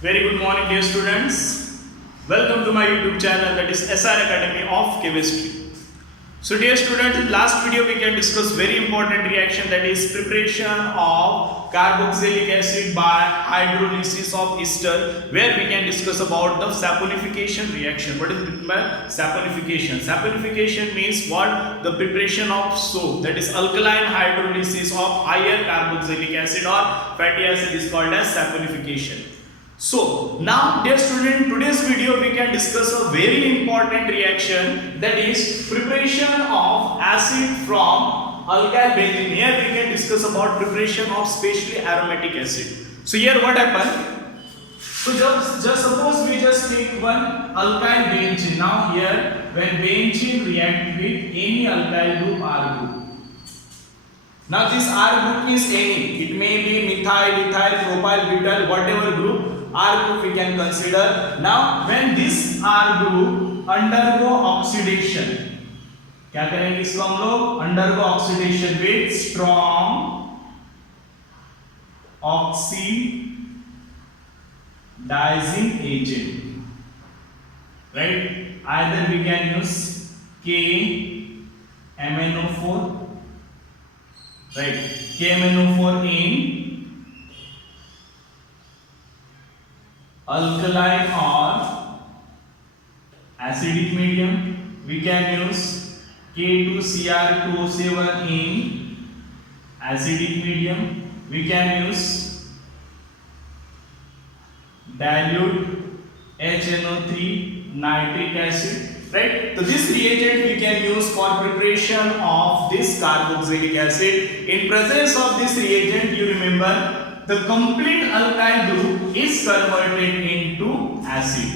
Very good morning, dear students. Welcome to my YouTube channel, that is SR Academy of Chemistry. So, dear students, in last video we can discuss very important reaction, that is preparation of carboxylic acid by hydrolysis of ester, where we can discuss about the saponification reaction. What is it by saponification? Saponification means what? The preparation of soap, that is alkaline hydrolysis of higher carboxylic acid or fatty acid is called as saponification. So now, dear student, in today's video we can discuss a very important reaction, that is preparation of acid from alkyl benzene. Here we can discuss about preparation of specially aromatic acid. So here what happened? So just suppose we just take one alkyl benzene. Now here when benzene react with any alkyl group R group. Now this R group is any. It may be methyl, ethyl, propyl, butyl, whatever group. R group we can consider. Now when this R group undergo oxidation, क्या करेंगे इसको हम लोग? Undergo oxidation with strong oxidizing agent, right? Either we can use KMnO4, right? KMnO4 in alkaline or acidic medium. We can use K2Cr2O7 in acidic medium. We can use dilute HNO3 nitric acid, right? So this reagent we can use for preparation of this carboxylic acid. In presence of this reagent, you remember, the complete alkyl group is converted into acid.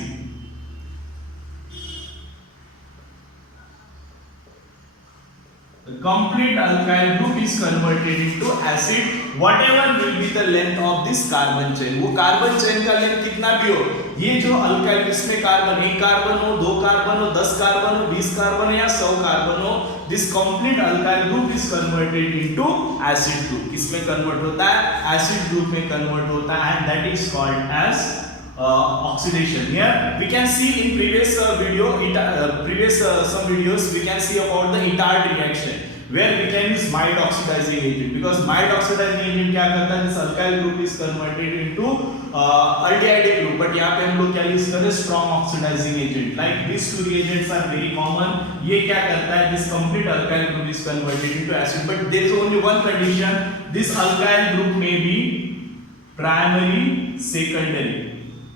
The complete alkyl group is converted into acid. Whatever will be the length of this carbon chain, वो carbon chain का length कितना भी हो, ये जो alkyl इसमें carbon, एक carbon हो, दो कार्बन हो, 10 कार्बन हो, 20 कार्बन हो या 100 कार्बन हो, this complete alkyl group is converted into acid group. इसमें convert होता है, acid group में convert होता है, and that is called as oxidation. Here we can see in previous some videos we can see about the Itard reaction, where we can use mild oxidizing agent, because mild oxidizing agent क्या करता है, this alkyl group is converted into aldehyde group, but यहाँ पे हम लोग क्या use करें, strong oxidizing agent. Like these two reagents are very common. ये क्या करता है, this complete alkyl group is converted into acid, but there is only one condition, this alkyl group may be primary, secondary.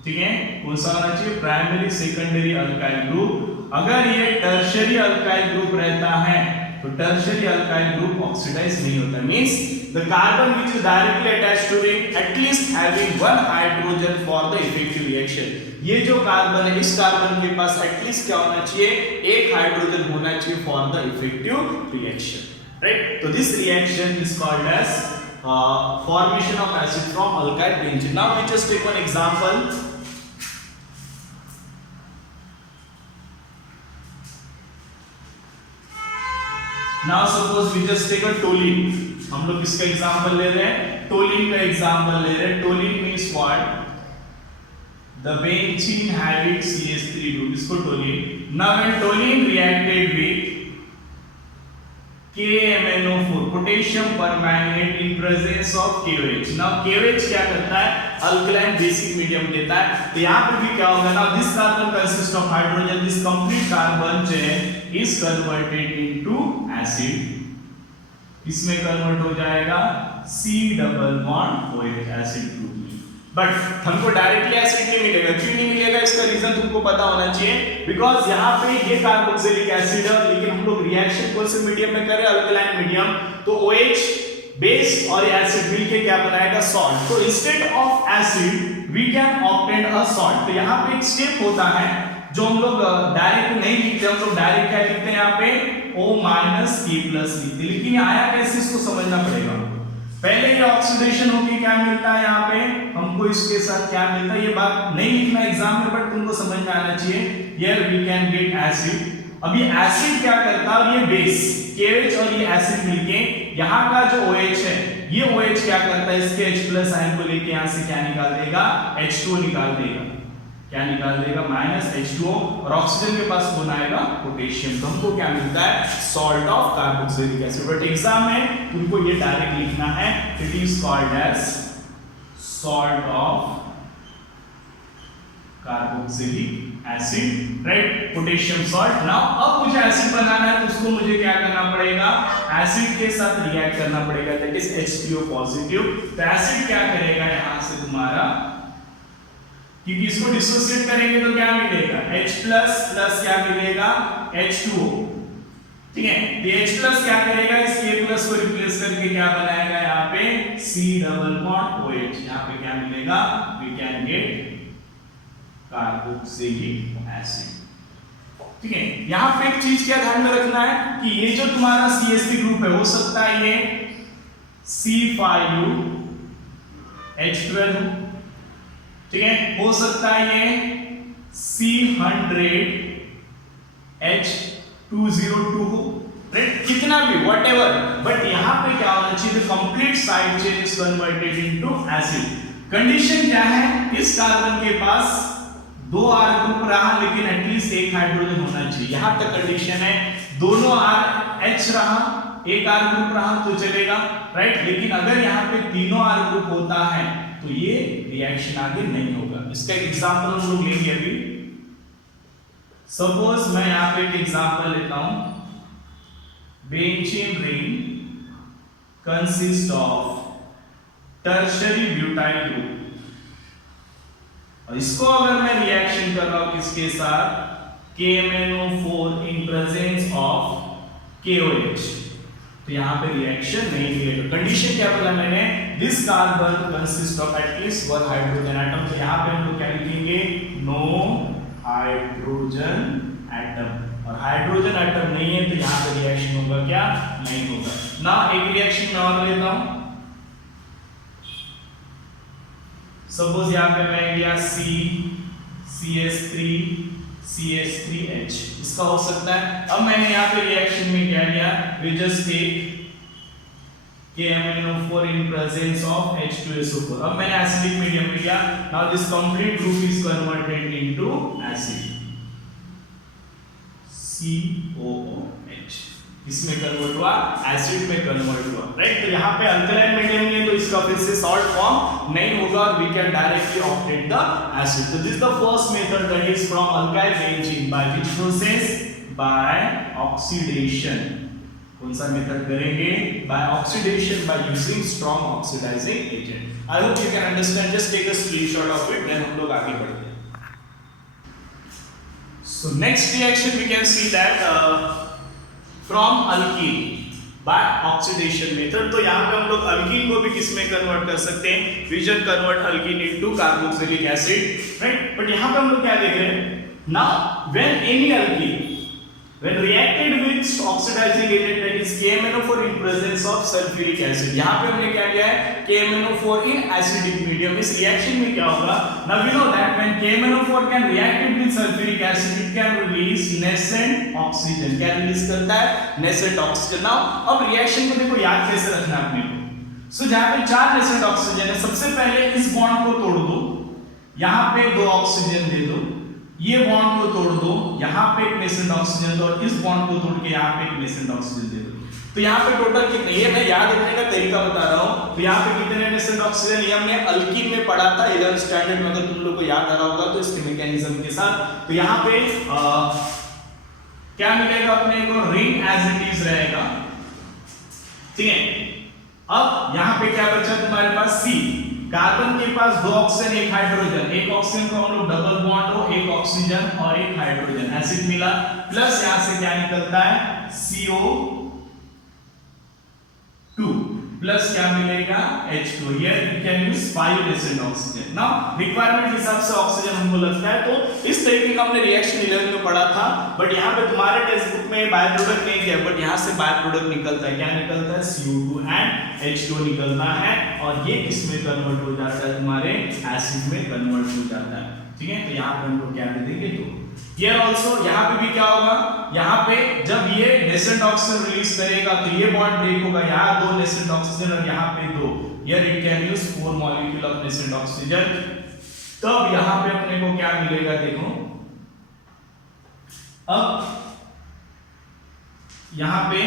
ठीक है, कौन सा होना चाहिए? Primary, secondary alkyl group. अगर ये टर्शियरी अल्काइल ग्रुप रहता है तो टर्शियरी अल्काइल ग्रुप ऑक्सीडाइज नहीं होता. Means the carbon which is directly attached to it at least having one hydrogen for the effective reaction. ये जो कार्बन है, इस कार्बन के पास एटलीस्ट क्या होना चाहिए? एक हाइड्रोजन होना चाहिए for the effective reaction, right? तो this reaction is called as formation of acid from alkyl benzene. Now we just take one example. Now suppose we just take a toluene. हम लोग किसका एग्जांपल ले रहे हैं? Toluene का example ले रहे हैं. Toluene means what? The benzene having CH3 group, इसको toluene. Now when toluene reacted with KMnO4, potassium permanganate in presence of KOH. Now KOH क्या करता है? Alkaline basic medium लेता है. तो यहाँ पे भी क्या होगा? Now this carbon consists of hydrogen. This complete carbon chain is converted into acid. इसमें कन्वर्ट हो जाएगा C double bond OH acid group. But हमको डायरेक्टली एसिड नहीं मिलेगा. क्यों नहीं मिलेगा? इसका रीजन तुमको पता होना चाहिए, बिकॉज यहाँ पे ये कार्बोक्सिलिक एसिड है, लेकिन हम लोग रिएक्शन कौन से मीडियम में करें? Alkaline medium. तो OH बेस और एसिड मिलके क्या बनाएगा? सॉल्ट. तो instead of acid we can obtain a salt. तो यहाँ पे एक स्टेप होता है जो हम लोग डायरेक्ट नहीं लिखते, हम लोग डायरेक्ट क्या लिखते हैं? यहाँ पे O minus K plus लिखते, लेकिन ये आया कैसे इसको समझना पड़ेगा. पहले ये ऑक्सीडेशन होगी, क्या मिलता है यहाँ पे हमको, इसके साथ क्या मिलता है? ये बात नहीं लिखना एग्जाम में, बट तुमको समझ में आना चाहिए. Here we can get acid. अब ये एसिड क्या करता है? ये बेस KOH और ये एसिड मिलके यहाँ का जो OH है ये OH क्या करता है, इसके H प्लस आयन को लेके यहां से क्या निकाल देगा, H2O निकाल देगा, क्या निकाल देगा, माइनस H2O, और ऑक्सीजन के पास कौन आएगा, पोटेशियम। तो हमको क्या मिलता है, salt of carboxylic acid. But exam में तुमको ये डायरेक्ट लिखना है, it is called as salt of carboxylic acid, right, potassium salt. Now अब मुझे एसिड बनाना है तो उसको मुझे क्या करना पड़ेगा, एसिड के साथ रिएक्ट करना पड़ेगा, दैट इज H3O पॉजिटिव। तो एसिड क्या करेगा यहां से तुम्हारा, क्योंकि इसको डिसोसिएट करेंगे तो क्या मिलेगा, H प्लस प्लस क्या मिलेगा, H2O, ठीक है। तो H प्लस क्या करेगा, इस K प्लस को रिप्लेस करके क्या बनाएगा, यहाँ पे C डबल बॉन्ड OH, यहाँ पे क्या मिलेगा, we can get carboxylic acid, ठीक है। यहाँ पे एक चीज क्या ध्यान में रखना है कि ये जो तुम्हारा CH3 ग्रुप है, हो सकता है ये C5U H12, ठीक है, हो सकता है ये C100 H202 हो, राइट, कितना भी व्हाटएवर, बट यहां पे क्या होना चाहिए, the complete side chain is converted into acid. Condition क्या है, इस कार्बन के पास 2 R ग्रुप रहा लेकिन एटलीस्ट एक हाइड्रोजन होना चाहिए, यहां तक कंडीशन है। दोनों R H रहा, एक R ग्रुप रहा तो चलेगा, राइट, लेकिन अगर यहाँ पे तीनों R ग्रुप होता है तो ये रिएक्शन आगे नहीं होगा। इसका एक एग्जांपल हम लोग लेंगे अभी। सपोज मैं यहाँ पे एक एग्जांपल लेता हूं, benzene ring consist of tertiary butyl group, और इसको अगर मैं रिएक्शन कर रहा हूं किसके साथ, KMnO4 in presence of KOH, तो यहां पे रिएक्शन नहीं मिलेगा। कंडीशन क्या बोला मैंने, this carbon consist of at least one hydrogen atom, तो यहां पे हम लोग क्या लिखेंगे, नो हाइड्रोजन एटम, और हाइड्रोजन एटम नहीं है तो यहां पे रिएक्शन होगा क्या, नहीं होगा ना। एक रिएक्शन मैं और लेता हूं, सपोज यहां पे मैं लिया CH3 CH3H, इसका हो सकता है। अब मैंने यहां पे रिएक्शन में क्या लिया, we just take KMnO4 in presence of H2SO4, अब मैंने एसिडिक मीडियम में लिया। now this complete group is converted into acid, COOH, इसमें कन्वर्ट हुआ, एसिड में कन्वर्ट हुआ, राइट। तो यहाँ पे अल्कलाइन मीडियम है तो इसका फिर से सॉल्ट फॉर्म नहीं होगा और we can directly obtain the acid. तो this is the first method, that is from alkyl benzene, by which process, by oxidation. कौन सा मेथड करेंगे, by oxidation, by using strong oxidising agent. I hope you can understand, just take a screenshot of it, then हम लोग आगे बढ़ते हैं। So next reaction we can see that from alkene by oxidation method. तो यहाँ पे हम लोग अल्कीन को भी किसमें कन्वर्ट कर सकते हैं, we can convert alkene into carboxylic acid, right. But यहाँ पे हम लोग क्या देख रहे हैं, now when any alkene when reacted with oxidizing agent, that is KMnO4 in presence of sulfuric acid, यहाँ पे हमने क्या किया है, KMnO4 in acidic medium। इस रिएक्शन में क्या होगा, now we know that when KMnO4 can react with sulfuric acid, it can release nascent oxygen, क्या रिलीज करता है, nascent oxygen। now अब रिएक्शन को देखो याद कैसे रखना है अपने को। सो जहाँ पे 4 nascent ऑक्सीजन है, सबसे पहले इस बॉन्ड को तोड़ दो, यहाँ पे 2 ऑक्सीजन दे दो, ये बॉन्ड को तोड़ दो, यहाँ पे एक नेसेंट ऑक्सीजन दो, इस बॉन्ड को तोड़ के यहाँ पे एक नेसेंट ऑक्सीजन दे दो। तो यहाँ पे टोटल कितने, ये मैं याद रखने का तरीका बता रहा हूँ। तो यहाँ पे कितने नेसेंट ऑक्सीजन, ये हमने अल्कीन में पढ़ा था 11th स्टैंडर्ड में, अगर तुम लोग को याद आ रहा होगा तो इसके मैकेनिज्म के साथ। तो यहाँ पे क्या मिलेगा अपने को, रिंग एज इट इज रहेगा, ठीक है। अब यहाँ पे क्या बचा तुम्हारे पास, C, कार्बन के पास 2 ऑक्सीजन 1 हाइड्रोजन, एक ऑक्सीजन को हम लोग डबल बॉन्ड हो, एक ऑक्सीजन और एक हाइड्रोजन, एसिड मिला, प्लस यहां से क्या निकलता है, CO2 प्लस क्या मिलेगा, H2। Here we can use 5 nascent oxygen. Now requirement के हिसाब से ऑक्सीजन हमको लगता है, तो इस तरीके का हमने रिएक्शन 11 में पढ़ा था। बट यहाँ पे तुम्हारे टेक्स्ट बुक में बाय प्रोडक्ट नहीं दिया, बट यहाँ से बाय प्रोडक्ट निकलता है, क्या निकलता है, CO2 एंड H2 निकलता है, और ये किसमें कन्वर्ट हो जाता है, तुम्हारे एसिड में कन्वर्ट हो जाता है, ठीक है। तो यहाँ पे हम लोग क्या दे देंगे, तो हियर आल्सो यहाँ पे भी क्या होगा, यहाँ पे जब ये नेसेंट ऑक्सीजन रिलीज करेगा तो ये बॉन्ड ब्रेक होगा, यहाँ 2 नेसेंट ऑक्सीजन और यहाँ पे 2, here it can use 4 molecule of nascent oxygen. तब यहाँ पे अपने को क्या मिलेगा, देखो अब यहाँ पे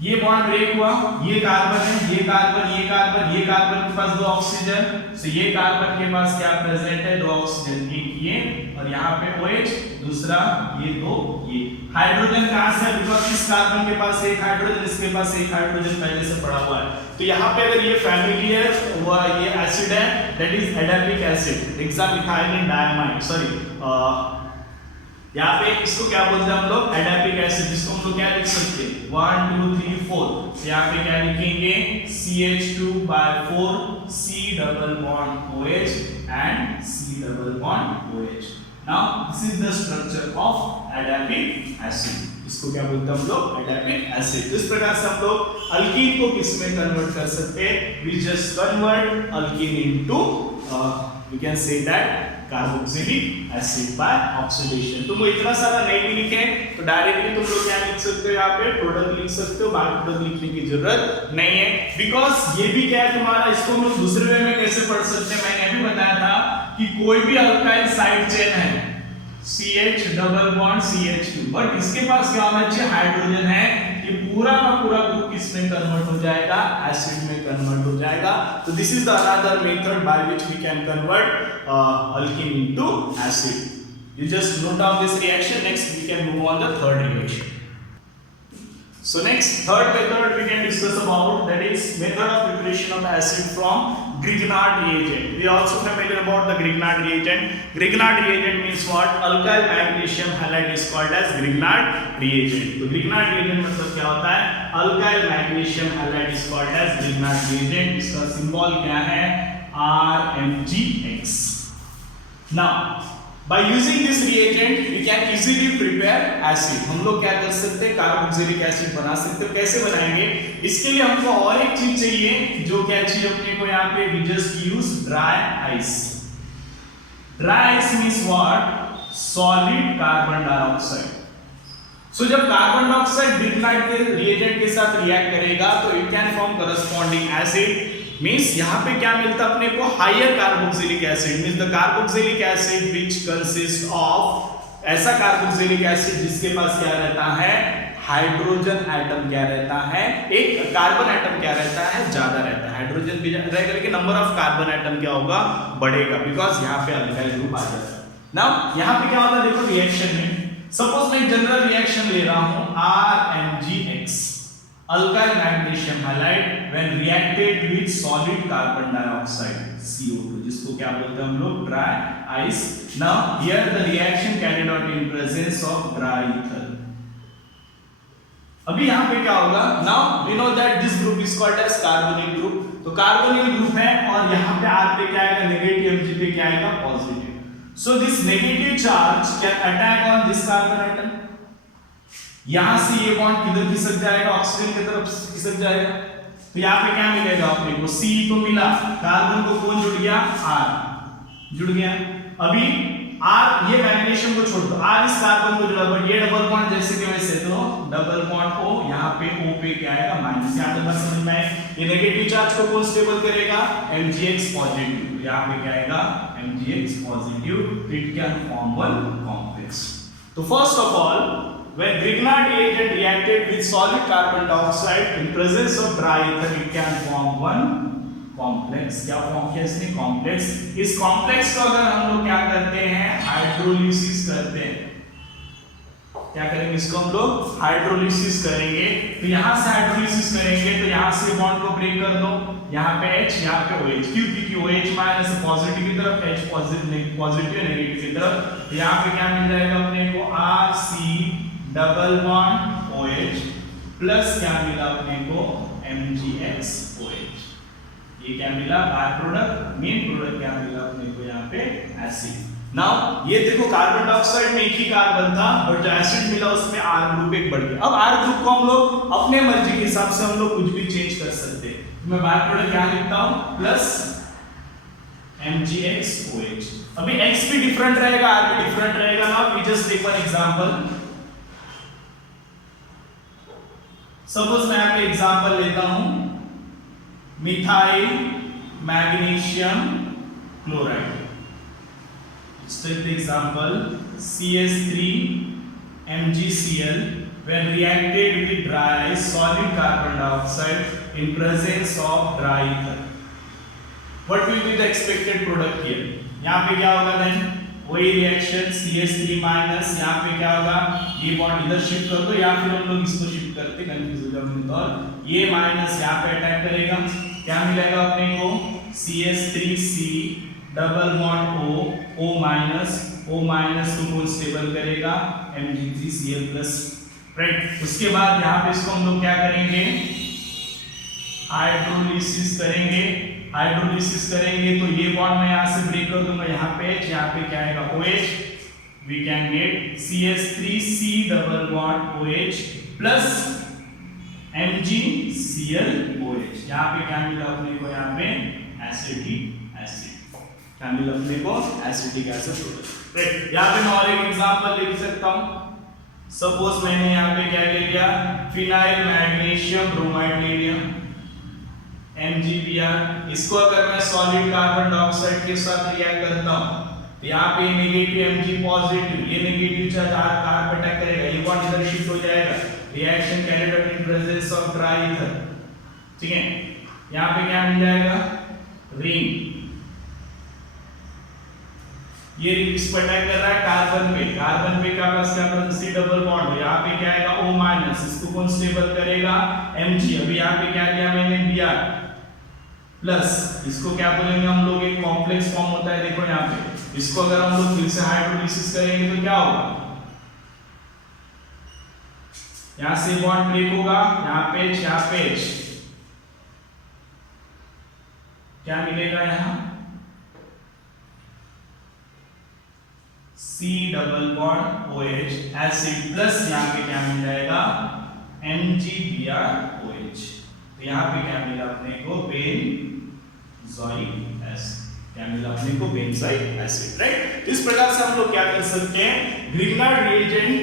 ये बॉन्ड ब्रेक हुआ, ये कार्बन है, ये कार्बन, ये कार्बन, ये कार्बन के पास 2 ऑक्सीजन, तो ये कार्बन के पास क्या प्रेजेंट है, 2 ऑक्सीजन, एक ये और यहाँ पे OH, दूसरा ये 2 ये। हाइड्रोजन कहां से है, बिकॉज़ इस कार्बन के पास एक हाइड्रोजन, इसके पास एक हाइड्रोजन पहले से पड़ा हुआ है, तो यहाँ पे अगर ये फैमिलियर हुआ, ये एसिड है, that is adipic acid, hexamethylene diamide, sorry यहाँ पे इसको क्या बोलते हैं हम लोग, एडापिक एसिड, जिसको हम लोग क्या लिख सकते हैं 1 2 3 4, तो यहाँ पे क्या लिखेंगे CH2/4 C double bond OH and C double bond OH। Now this is the structure of adipic acid, इसको क्या बोलते हैं हम लोग, एडापिक एसिड। इस प्रकार से हम लोग अल्कीन को किस में कन्वर्ट कर सकते हैं, we just convert alkene into we can say that carboxylic acid by oxidation. तुम इतना सारा नहीं भी लिखे तो डायरेक्टली तुम लोग क्या लिख सकते हो, यहाँ पे प्रोडक्ट लिख सकते हो, बाकी प्रोडक्ट लिखने की जरूरत नहीं है, बिकॉज ये भी क्या है तुम्हारा, इसको हम लोग दूसरे वे में कैसे पढ़ सकते हैं, मैंने अभी बताया था कि कोई भी अल्काइल साइड चेन है CH double bond CH2, but इसके पास क्या होना चाहिए, हाइड्रोजन है, ये पूरा का पूरा ग्रुप किसमें कन्वर्ट हो जाएगा, एसिड में कन्वर्ट हो जाएगा। तो this is the another method by which we can convert alkene into acid। You just note down this reaction, next we can move on the third reaction। So next third method we can discuss about, that is method of preparation of acid from Grignard reagent। We are also familiar about the Grignard reagent। Grignard reagent means what, alkyl magnesium halide is called as Grignard reagent। तो Grignard reagent मतलब क्या होता है, alkyl magnesium halide is called as Grignard reagent। इसका symbol क्या है, RMgX। Now by using this reagent we can easily prepare acid। हम लोग क्या कर सकते हैं, कार्बोक्सिलिक एसिड बना सकते हैं। कैसे बनाएंगे, इसके लिए हमको और एक चीज चाहिए, जो क्या चीज अपने को यहाँ पे we just use dry ice। dry ice means what, solid carbon dioxide। so जब कार्बन डाइऑक्साइड ग्रिग्नाइट के रिएजेंट के साथ रिएक्ट करेगा तो it can form corresponding acid, means यहाँ पे क्या मिलता है अपने को, higher carboxylic acid, means the carboxylic acid which consist of, ऐसा कार्बोक्सिलिक एसिड जिसके पास क्या रहता है, हाइड्रोजन एटम क्या रहता है, एक कार्बन एटम क्या रहता है, ज्यादा रहता है, हाइड्रोजन भी रहेगा लेकिन नंबर ऑफ कार्बन एटम क्या होगा, बढ़ेगा, बिकॉज यहाँ पे अल्काइल ग्रुप आ जाता है। नाउ यहाँ पे क्या होता है, देखो रिएक्शन में सपोज मैं जनरल रिएक्शन ले रहा हूं, RMgX alkyl magnesium halide when reacted with solid carbon dioxide CO2, जिसको क्या बोलते हैं हम लोग, dry ice। now here the reaction carried out in presence of dry ether। अभी यहाँ पे क्या होगा, now we know that this group is called as carbonyl group। तो कार्बोनिल ग्रुप है और यहाँ पे R पे क्या आएगा, नेगेटिव, Mg पे क्या आएगा, positive. so this negative charge can attack on this carbon atom। यहां से ये बॉन्ड किधर खिसक जाएगा, ऑक्सीजन की तरफ खिसक जाएगा, तो यहाँ पे क्या मिलेगा अपने को, C तो मिला, कार्बन को कौन जुड़ गया, R जुड़ गया। अभी R ये मैग्नीशियम को छोड़ दो, R इस कार्बन को जुड़ा, बट ये डबल बॉन्ड जैसे के वैसे, तो डबल बॉन्ड O, यहाँ पे O पे क्या आएगा, माइनस। यहाँ तक बात समझ में आए, ये नेगेटिव चार्ज को कौन स्टेबल करेगा, Mgx पॉजिटिव, यहाँ पे क्या आएगा, Mgx positive, it can form one complex. तो first of all when Grignard reagent reacted with solid carbon dioxide in presence of dry ether, it can form one complex। क्या form किया इसने, complex. इस complex को अगर हम लोग क्या करते हैं, हाइड्रोलिसिस करते हैं, क्या करेंगे, इसको हम लोग हाइड्रोलिसिस करेंगे। तो यहां से हाइड्रोलिसिस करेंगे तो यहां से बॉन्ड को ब्रेक कर दो, यहाँ पे H, यहाँ पे OH, क्योंकि OH माइनस पॉजिटिव की तरफ, H पॉजिटिव नेगेटिव की तरफ, यहाँ पे क्या मिल जाएगा अपने को, RC double bond OH plus क्या मिला अपने को, MgX OH। ये क्या मिला, बाय प्रोडक्ट, मेन प्रोडक्ट क्या मिला अपने को यहाँ पे, एसिड। नाउ ये देखो कार्बन डाइऑक्साइड में एक ही कार्बन था, बट जो एसिड मिला उसमें R ग्रुप एक बढ़ गया। अब R ग्रुप को हम लोग अपने मर्जी के हिसाब से हम लोग कुछ भी चेंज कर सकते हैं। मैं बाय प्रोडक्ट क्या लिखता हूं, प्लस MgXOH। अभी X भी डिफरेंट रहेगा, R भी डिफरेंट रहेगा ना। We just take one example. Suppose मैं आपके एग्जांपल लेता हूं methyl magnesium chloride. Let's take the example CH3 MgCl when reacted with dry solid carbon dioxide in presence of dry ether. What will be the expected product here? यहाँ पे क्या होगा then? वही reaction CH3 minus, यहाँ पे क्या होगा, ये बॉन्ड इधर शिफ्ट कर दो या फिर हम लोग इसको शिफ्ट करते कंफ्यूज हो जाओगे, और ये माइनस यहाँ पे अटैक करेगा, क्या मिलेगा अपने को CH3C double bond O minus को कौन स्टेबल करेगा Mg3Cl प्लस, राइट। उसके बाद यहाँ पे इसको हम लोग क्या करेंगे, हाइड्रोलिसिस करेंगे तो ये बॉन्ड मैं यहाँ से ब्रेक कर दूंगा, यहाँ पे क्या आएगा OH, we can get CH3C double bond OH plus MgClOH। यहाँ पे क्या मिला अपने को, यहाँ पे एसिटिक एसिड, क्या मिला अपने को एसिटिक एसिड, राइट। यहाँ पे मैं और एक एग्जांपल लिख सकता हूँ। सपोज मैंने यहाँ पे क्या ले लिया, फिनाइल मैग्नीशियम ब्रोमाइड ले लिया MgBr। इसको अगर मैं सॉलिड कार्बन डाइऑक्साइड के साथ रिएक्ट करता हूँ तो यहाँ पे नेगेटिव Mg पॉजिटिव, ये नेगेटिव चार्ज R पे अटैक करेगा, ये बॉन्ड इधर शिफ्ट हो जाएगा, reaction carried out in presence of dry ether, ठीक है। यहाँ पे क्या मिल जाएगा, रिंग, ये इस पर अटैक कर रहा है कार्बन पे का प्लस क्या प्लस C डबल बॉन्ड, यहाँ पे क्या आएगा O माइनस, इसको कौन स्टेबल करेगा Mg। अभी यहाँ पे क्या किया मैंने Br प्लस, इसको क्या बोलेंगे हम लोग, एक कॉम्प्लेक्स फॉर्म होता है, देखो यहाँ पे, इसको अगर हम लोग फिर से हाइड्रोलिसिस करेंगे तो क्या होगा, यहाँ से बॉन्ड ब्रेक होगा, यहाँ पे क्या मिलेगा, यहाँ C double bond OH acid plus यहाँ पे क्या मिल जाएगा MgBrOH। तो यहाँ पे क्या मिला अपने को, बेंजोइक एसिड, क्या मिला अपने को बेंजोइक एसिड, राइट। इस प्रकार से हम लोग क्या कर सकते हैं, ग्रिग्नार्ड रिएजेंट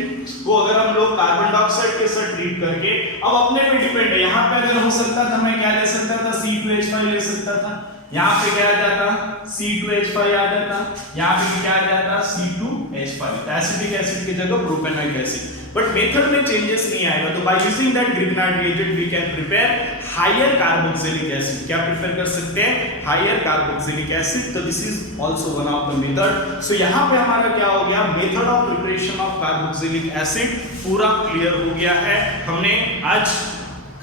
को अगर हम लोग कार्बन डाइऑक्साइड के साथ ट्रीट करके, अब अपने पे डिपेंड है, यहाँ पे अगर हो सकता था मैं क्या ले सकता था, C2H5 ले सकता था, यहाँ पे क्या आ जाता C2H5 आ जाता, यहाँ पे क्या आ जाता C2H5, एसिडिक एसिड की जगह प्रोपेनोइक एसिड, बट मेथड में चेंजेस नहीं आएगा। तो by using that Grignard reagent we can prepare higher carboxylic acid, क्या प्रिपेयर कर सकते हैं, हायर कार्बोक्सिलिक एसिड। तो this is also one of the method. So यहाँ पे हमारा क्या हो गया, method of preparation of carboxylic acid पूरा क्लियर हो गया है। हमने आज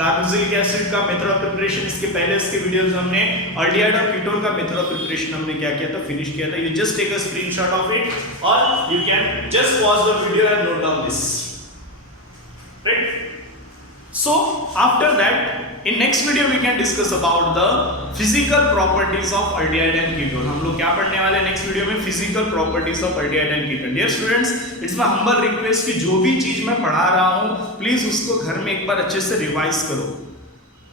कार्बोक्सिलिक एसिड का मेथड ऑफ प्रिपरेशन, इसके पहले इसके वीडियोस हमने एल्डिहाइड और कीटोन का मेथड ऑफ प्रिपरेशन हमने क्या किया था, फिनिश किया था। You just take a screenshot of it और you can just pause the video and note down this, right. So after that in next video we can discuss about the physical properties of aldehyde and ketone। हम लोग क्या पढ़ने वाले हैं next video में, physical properties of aldehyde and ketone। Dear students, it's my humble request कि जो भी चीज मैं पढ़ा रहा हूं प्लीज उसको घर में एक बार अच्छे से रिवाइज करो,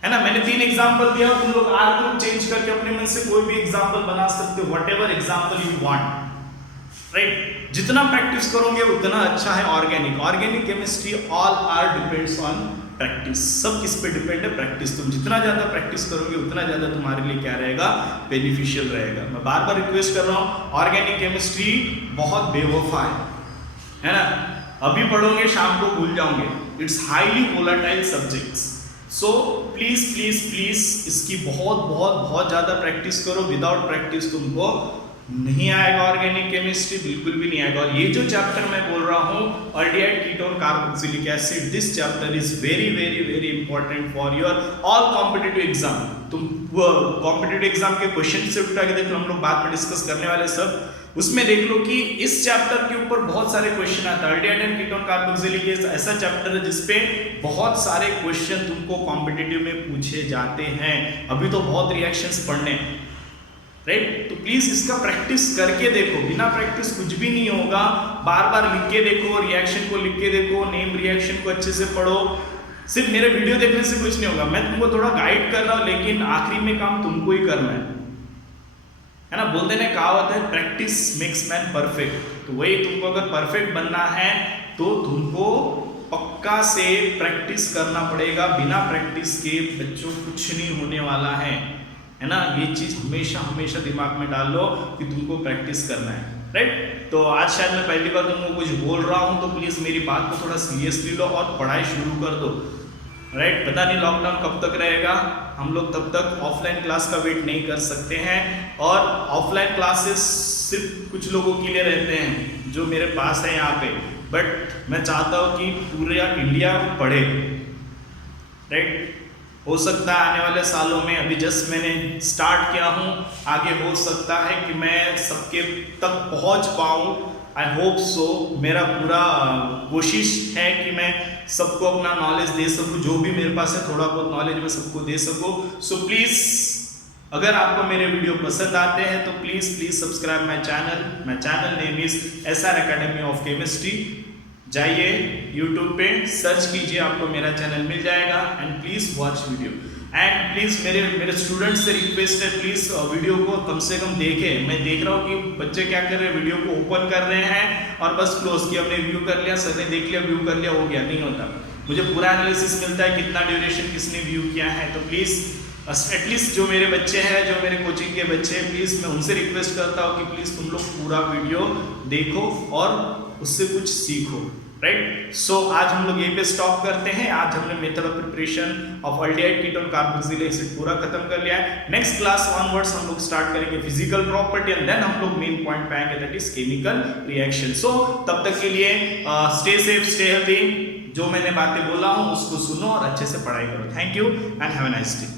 है ना। मैंने 3 एग्जांपल दिया, तुम लोग आर ग्रुप चेंज करके अपने मन से कोई भी एग्जांपल बना सकते हो, whatever example you want, right. जितना प्रैक्टिस करोगे उतना अच्छा है। Organic chemistry all are depends on practice, सब किस पे डिपेंड है, प्रैक्टिस। तुम जितना ज्यादा प्रैक्टिस करोगे उतना ज्यादा तुम्हारे लिए क्या रहेगा, बेनिफिशियल रहेगा। मैं बार बार रिक्वेस्ट कर रहा हूँ, ऑर्गेनिक केमिस्ट्री बहुत बेवफा है ना। अभी पढ़ोगे शाम को भूल जाओगे, it's highly volatile subjects. So please please please इसकी बहुत ज्यादा प्रैक्टिस करो। विदाउट प्रैक्टिस तुमको नहीं आएगा ऑर्गेनिक केमिस्ट्री, बिल्कुल भी नहीं आएगा। और ये जो चैप्टर मैं बोल रहा हूँ aldehyde ketone carboxylic acid, this chapter is very very very important for your all competitive exam. तुम कॉम्पिटिटिव एग्जाम के क्वेश्चन से उठा के देख लो, हम लोग बाद में डिस्कस करने वाले सब, उसमें देख लो कि इस चैप्टर के ऊपर बहुत सारे क्वेश्चन आता है। एल्डिहाइड एंड कीटोन कार्बोक्सिलिक ऐसा चैप्टर है जिसपे बहुत सारे क्वेश्चन तुमको कॉम्पिटिटिव में पूछे जाते हैं। अभी तो बहुत रिएक्शंस पढ़ने हैं, राइट। तो प्लीज इसका प्रैक्टिस करके देखो, बिना प्रैक्टिस कुछ भी नहीं होगा। बार बार लिख के देखो, रिएक्शन को लिख के देखो, नेम रिएक्शन को अच्छे से पढ़ो। सिर्फ मेरे वीडियो देखने से कुछ नहीं होगा, मैं तुमको थोड़ा गाइड कर रहा हूँ, लेकिन आखिरी में काम तुमको ही करना है, है ना, बोलते ना कहावत है प्रैक्टिस मेक्स मैन परफेक्ट। तो वही तुमको अगर परफेक्ट बनना है तो तुमको पक्का से प्रैक्टिस करना पड़ेगा। बिना प्रैक्टिस के बच्चों कुछ नहीं होने वाला है ना। ये चीज हमेशा हमेशा दिमाग में डाल लो कि तुमको प्रैक्टिस करना है, राइट। तो आज शायद मैं पहली बार तुमको कुछ बोल रहा हूँ, तो प्लीज मेरी बात को थोड़ा सीरियसली लो और पढ़ाई शुरू कर दो, राइट। पता नहीं लॉकडाउन कब तक रहेगा, हम लोग तब तक ऑफलाइन क्लास का वेट नहीं कर सकते हैं। और ऑफलाइन क्लासेस सिर्फ कुछ लोगों के लिए रहते हैं जो मेरे पास है यहाँ पे, बट मैं चाहता हूँ कि पूरा इंडिया पढ़े, राइट। हो सकता है आने वाले सालों में, अभी जस्ट मैंने स्टार्ट किया हूँ, आगे हो सकता है कि मैं सबके तक पहुँच पाऊँ। I hope so. मेरा पूरा कोशिश है कि मैं सबको अपना नॉलेज दे सकूँ, जो भी मेरे पास है थोड़ा बहुत नॉलेज मैं सबको दे सकूँ। सो प्लीज़ अगर आपको मेरे वीडियो पसंद आते हैं तो please subscribe my channel name is SR Academy of Chemistry। जाइए यूट्यूब पे सर्च कीजिए, आपको मेरा चैनल मिल जाएगा। And please watch video. And please मेरे स्टूडेंट्स से रिक्वेस्ट है, प्लीज़ वीडियो को कम से कम देखें। मैं देख रहा हूँ कि बच्चे क्या कर रहे हैं, वीडियो को ओपन कर रहे हैं और बस क्लोज किया, हमने व्यू कर लिया, सर ने देख लिया, व्यू कर लिया, हो गया। नहीं होता, मुझे पूरा एनालिसिस मिलता है कितना ड्यूरेशन किसने व्यू किया है। तो प्लीज़ एटलीस्ट जो मेरे बच्चे हैं, जो मेरे कोचिंग के बच्चे हैं, प्लीज़ मैं उनसे रिक्वेस्ट करता हूँ कि प्लीज़ तुम लोग पूरा वीडियो देखो और उससे कुछ सीखो, राइट। सो आज हम लोग यहीं पे स्टॉप करते हैं। आज हमने method of preparation of aldehyde ketone carboxyl acid पूरा खत्म कर लिया है। नेक्स्ट क्लास ऑनवर्ड्स हम लोग स्टार्ट करेंगे फिजिकल प्रॉपर्टी एंड देन हम लोग मेन पॉइंट पे आएंगे, दैट इज केमिकल रिएक्शन। सो तब तक के लिए स्टे सेफ, स्टे हेल्दी। जो मैंने बातें बोला हूँ उसको सुनो और अच्छे से पढ़ाई करो। Thank you and have a nice day.